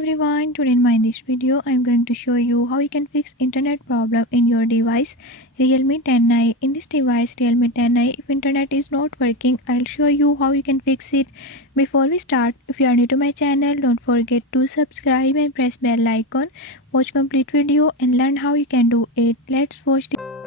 everyone, today in this video I am going to show you how you can fix internet problem in your device Realme 10i. In this device Realme 10i, if internet is not working, I'll show you how you can fix it. Before we start, if you are new to my channel, don't forget to subscribe and press bell icon. Watch complete video and learn how you can do it. Let's watch the